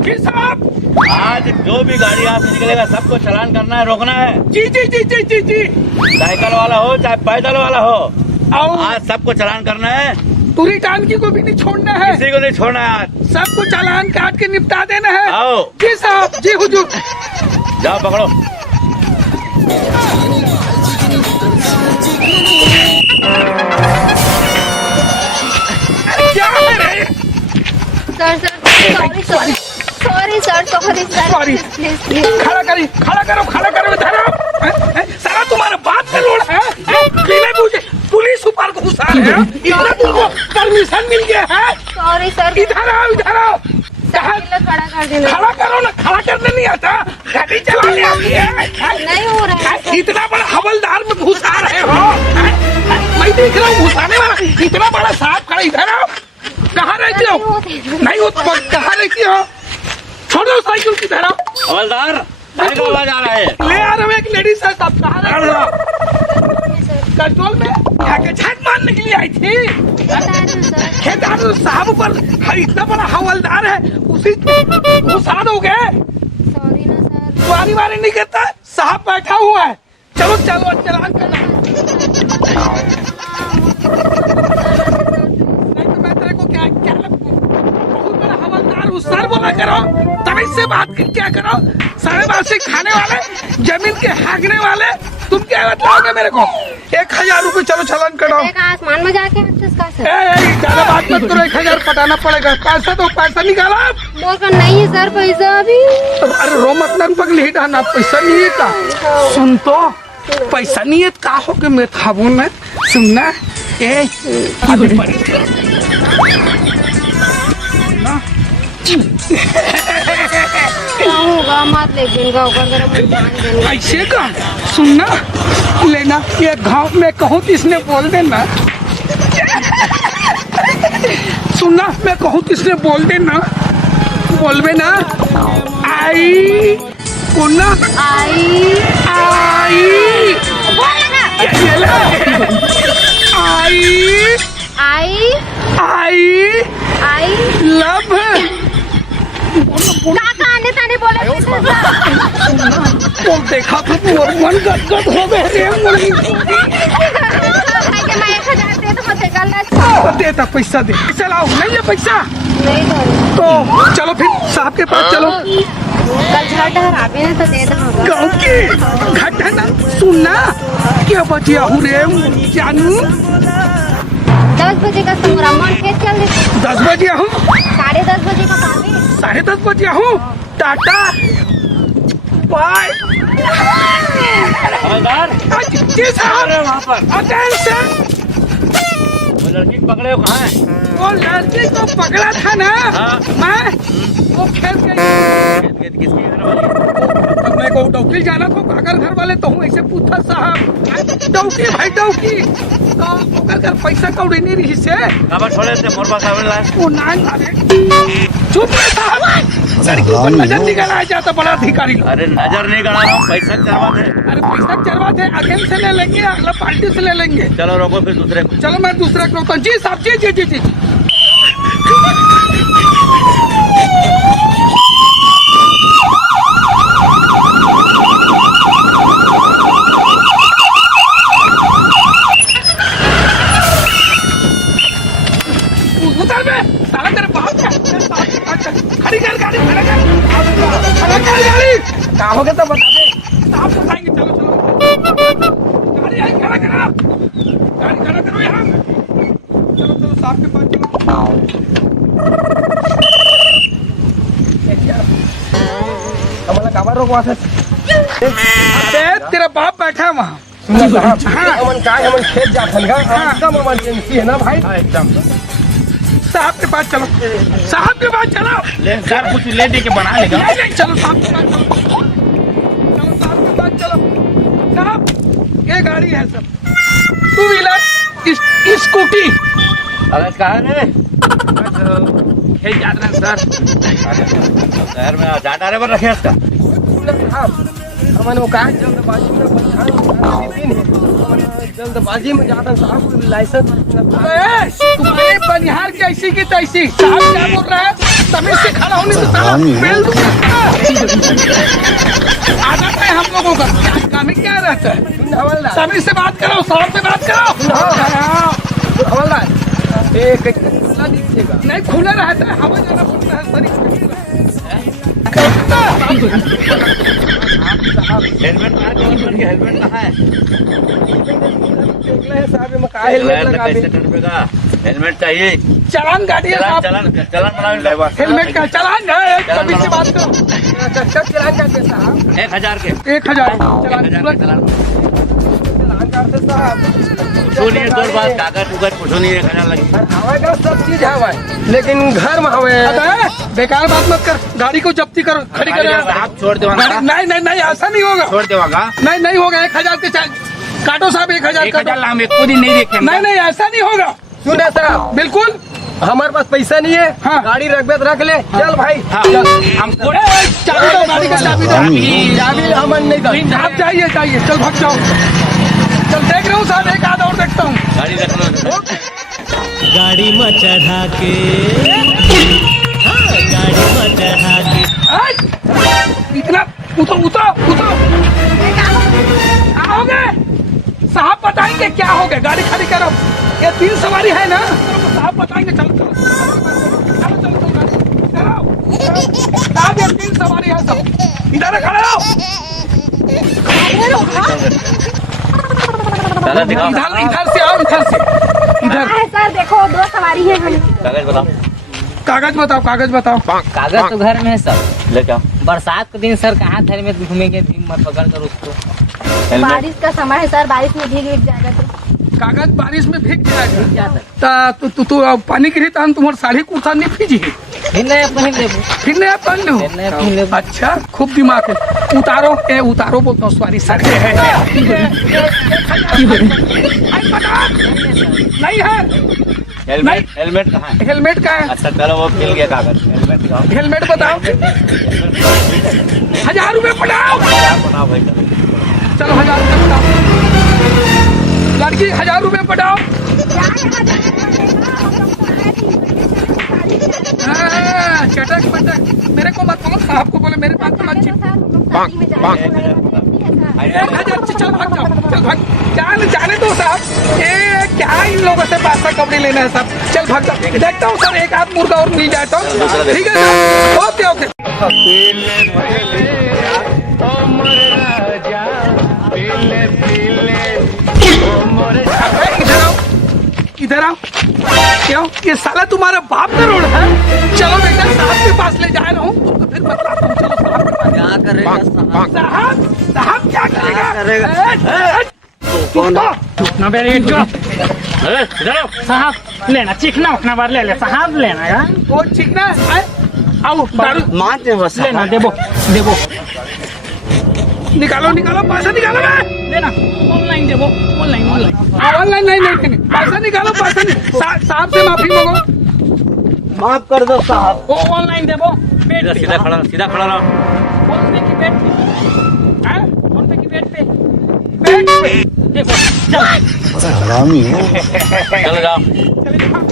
जी साहब, आज जो भी गाड़ी यहाँ से निकलेगा सबको चालान करना है, रोकना है। जी जी जी जी जी जी। साइकिल वाला हो चाहे पैदल वाला हो, आओ, आज सबको चालान करना है। पूरी टांगी को भी नहीं छोड़ना है, किसी को नहीं छोड़ना है आज। सबको चालान काट के निपटा देना है। आओ जी साहब, जी हुजूर। जाओ पकड़ो। क्या है रे? Sir sorry sir, sorry. खड़ा करो इधर आओ। सारा तुम्हारे बात में लोड़ है, बिना पूछे पुलिस ऊपर घुसा है। इतना तुमको परमिशन मिल गया है? सॉरी सर, इधर आओ। खड़ा कर देना। खड़ा करो ना, खड़ा करने नहीं आता, गाड़ी चलाने आती है। नहीं हो रहा है। इतना बड़ा हवलदार में घुसा रहे हो? मैं देख रहा हूँ घुसाने वाला, इतना बड़ा साहब खड़ा। इधर आओ। कहाँ रहती हो? नहीं हो तो कहाँ रहती हो? छोड़ो साइकिल की तरह। हवलदार, गाड़ी का आवाज आ रहा है। ले आ रहा हूँ, एक लेडीज है। सब कहाँ रहती हो? कंट्रोल में आके झट मारने के लिए आई थी। ठेकेदार साहब पर इतना बड़ा हवलदार है, उसी घुसा दोगे? सॉरी ना सर। सवारी वारी नहीं करता, साहब बैठा हुआ है। चलो चलान करना। नहीं तो मैं तेरे को क्या बहुत बड़ा हवलदार हूँ, सर बोला करो, तमीज से बात क्या करो। साढ़े बासी खाने वाले, जमीन के हाँकने वाले, तुम क्या बताओगे मेरे को? 1000 रुपए चलो चालान कराओ। आसमान में जाके सर। ज्यादा बात मत करो, 1000 पटाना पड़ेगा। पैसा तो पैसा निकाला। बोल कर नहीं है सर पैसा अभी। अरे रो मत ना पगली, डाना पैसा नहीं है का? सुन तो, पैसा नहीं है का हो के मैं खाबू में सुनना। अभी पड़ी ना होगा मत ले देगा, होगा ऐसे का सुनना लेना। ये गाँव में कहूँ तो इसने बोल देना। सुनना, मैं कहूँ तो इसने बोल देना। बोलबे ना, आई पुना आई आई आई आई आई आई लव। काका आने ताने बोले तो देखा था मोर मन गदगद हो गए रे मुर्गी। भाई के मैं 1000 दे तो मत गलत। देता पैसा दे, चलाओ। नहीं है पैसा नहीं तो चलो फिर साहब के पास चलो। कल झट हराबे ना तो दे दो। गाँव के घट है ना। सुनना क्या बचिया हूँ रे जानू। 10 बजे का समोरा मन खेत चल दे। 10 बजे हूँ, 10:30 बजे का काम है। 10:30 बजे हूँ। Tata bye. हवलदार, जी साहब, वहाँ पर अटेंशन। वो लड़की पकड़े हो कहाँ है? वो लड़की को पकड़ा था ना। हाँ। मैं वो खेल गई। किसकी घर वाली? मेरे को डौकी जाना को अगर घर वाले तो हूँ ऐसे पूछा साहब। डौकी भाई डौकी तो अगर पैसा कौड़ी नहीं रही से काबर छोड़े थे मोर पास आवे लाए। वो नान मारे। चुप रहे साहब, लड़की को नजर निकल आ जाता बड़ा अधिकारी लोग। अरे नजर नहीं गड़ा रहा हूँ, पैसा चढ़वा दे। अरे पैसा चढ़वा थे, अगेन से ले लेंगे, अगला पार्टी से ले लेंगे। चलो रोको फिर दूसरे को। चलो मैं दूसरा करता हूँ। जी साहब, जी जी जी जी। उधर में साला तेरे बाप का खड़ी कर गाड़ी, खड़ा कर गाड़ी। क्या हो गया तो बता दे, साहब बताएंगे। चलो गाड़ी आई, खड़ा करो यहाँ। चलो साहब के पास चलो। हमारा काबर रोकवा से। अबे तेरा बाप बैठा है वहाँ। हमन खेत जाथन का एकदम इमरजेंसी है ना भाई। एकदम साहब के पास चलो, साहब के पास चलो। ले सर, कुछ ले दे के बना लेगा। नहीं, चलो साहब के पास चलो। चलो साहब के पास चलो। साहब ये गाड़ी है सब, 2 व्हीलर स्कूटी। अरे कहाँ रे? खेत जाते हैं सर। शहर में जा ड्राइवर रखे इसका। हमन वो कहा जल्दबाजी में जल्दबाजी में जाता साहब लाइसेंस। तुम्हारे बनिहार कैसी की तैसी। साहब क्या बोल रहा है? तमीज से खड़ा होने से साला बेल दूंगा। आदत है हम लोगों का, काम ही क्या रहता है। हवलदार तमीज से बात करो, साहब से बात करो। हवलदार एक खुला दिखेगा नहीं खुला रहता है, हवा जाना पड़ता है शरीर में। हेलमेट कहाँ है? हेलमेट कहाँ है? साहब में का हेलमेट लगा दे हेलमेट चाहिए। चलान काटिए साहब, चलन चलन बनाओ। हेलमेट का चलान है। तमीज से बात करो। कब चलान करते साहब 1000 के 1000 चलान 1000 पूरा के चलन। चलान करते साहब सुनिए दो बात, कागज उगज कुछ नहीं, 1000 लगे। हवा का सब चीज हवा लेकिन घर में हवे अबे बेकार बात मत कर, गाड़ी को जब्ती कर, खड़ी कर। आप छोड़ दो नहीं नहीं नहीं, ऐसा नहीं होगा। छोड़ देगा। नहीं नहीं होगा, 1000 के काटो साहब, 1000 काटो। हम एक दिन नहीं देखे। नहीं नहीं ऐसा नहीं होगा, सुने साहब बिल्कुल। हमारे पास पैसा नहीं है। हाँ। गाड़ी रख रख ले चल भाई हमको चाबी दो, गाड़ी का चाबी दो। चाबी हमन नहीं दो आप चाहिए चाहिए, चल भाग जाओ। चल देख रहा हूँ साहब, एक आध और देखता हूँ। गाड़ी रख लो। गाड़ी में चढ़ा के हाँ गाड़ी में चढ़ा के इतना उतो उतो उतो आओगे साहब, बताएंगे क्या हो गया। गाड़ी खड़ी करो, ये 3 सवारी है ना, तो साहब बताएंगे। चलो चलो चलो चलो चलो गाड़ी चलाओ। साहब ये 3 सवारी है सब, इधर खड़े रहो। कागज दिखाओ। इधर इधर से आओ, इधर से इधर। है सर, देखो 2 सवारी है हम। कागज बताओ। कागज बताओ, कागज बताओ। कागज तो घर में है सर। लेके आओ। बरसात के दिन सर कहाँ घर में घूमेंगे, मत पकड़ कर उसको। हेलमेट बारिश का समय है सर, बारिश में भीग जाएगा तो। कागज बारिश में भीग जाएगा। जाता ता तू पानी गिरी तो तुम्हारी साड़ी कुर्ता नहीं भीजी, फिर नया पहन लेबू, फिर नया पहन लो। फिर नया पहन लेबू। अच्छा खूब दिमाग है। उतारो उतारो बोलता हूँ, सवारी साड़ी है। नहीं है, हेलमेट हेलमेट कहाँ है? हेलमेट का है। अच्छा चलो वो मिल गया कागज। हेलमेट दिखाओ। हेलमेट बताओ। 1000 रुपये पटाओ। क्या बनाओ भाई? चलो 1000 रुपये पटाओ। लड़की 1000 रुपये पटाओ। चटक पटक मेरे को मत बोलो, साहब को बोले, मेरे पास तो मत छिप। 1000 चल भाग जाओ, चल भाग जाने दो साहब। ये क्या इन लोगों से पैसा कपड़े लेना है साहब। चल भाग जाओ, देखता हूँ सर, एक आध मुर्गा और मिल जाए तो ठीक है सर। Okay okay. इधर आओ, इधर आओ। क्यों, ये साला तुम्हारा बाप का रोड है। चलो बेटा, साहब के पास ले जा रहा हूँ, तुमको फिर बतलाता हूँ। चलो साहब के पास। क्या करेगा साहब साहब क्या करेगा? ना बेरे जो इधर आओ। साहब लेना चिकना उठना बार ले ले साहब लेना यार वो चिकना है। आओ दारू मानते बस लेना देबो देबो निकालो निकालो, पैसा निकालो ना। लेना ऑनलाइन देबो ऑनलाइन ऑनलाइन ऑनलाइन नहीं नहीं नहीं, पैसा निकालो, पैसा नहीं। साहब से माफी मांगो। माफ कर दो साहब। वो ऑनलाइन देबो पेट पे सीधा खड़ा रहो। फोन पे की पेट पे हैं फोन पे की पेट पे देखो चल चलो जाओ।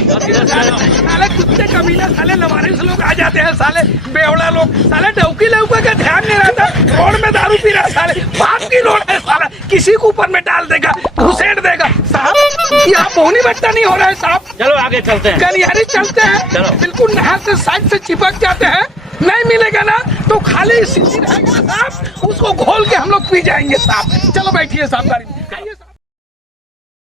साले कुत्ते कमीने, साले लवारिस लोग आ जाते हैं, साले बेवड़ा लोग, साले डौकी लौका का ध्यान नहीं रहता। रोड में दारू पी रहा है साले, बाप की रोड है साला, किसी को ऊपर में डाल देगा, घुसेड़ देगा। साहब यहाँ बोनी बट्टा नहीं हो रहा है साहब। चलो आगे चलते हैं। गलियारी चलते हैं, चलो। बिल्कुल नहर से साइड से चिपक जाते हैं। नहीं मिलेगा ना तो खाली सीसी रहेगा साहब, उसको घोल के हम लोग पी जाएंगे साहब। चलो बैठिए साहब गाड़ी में।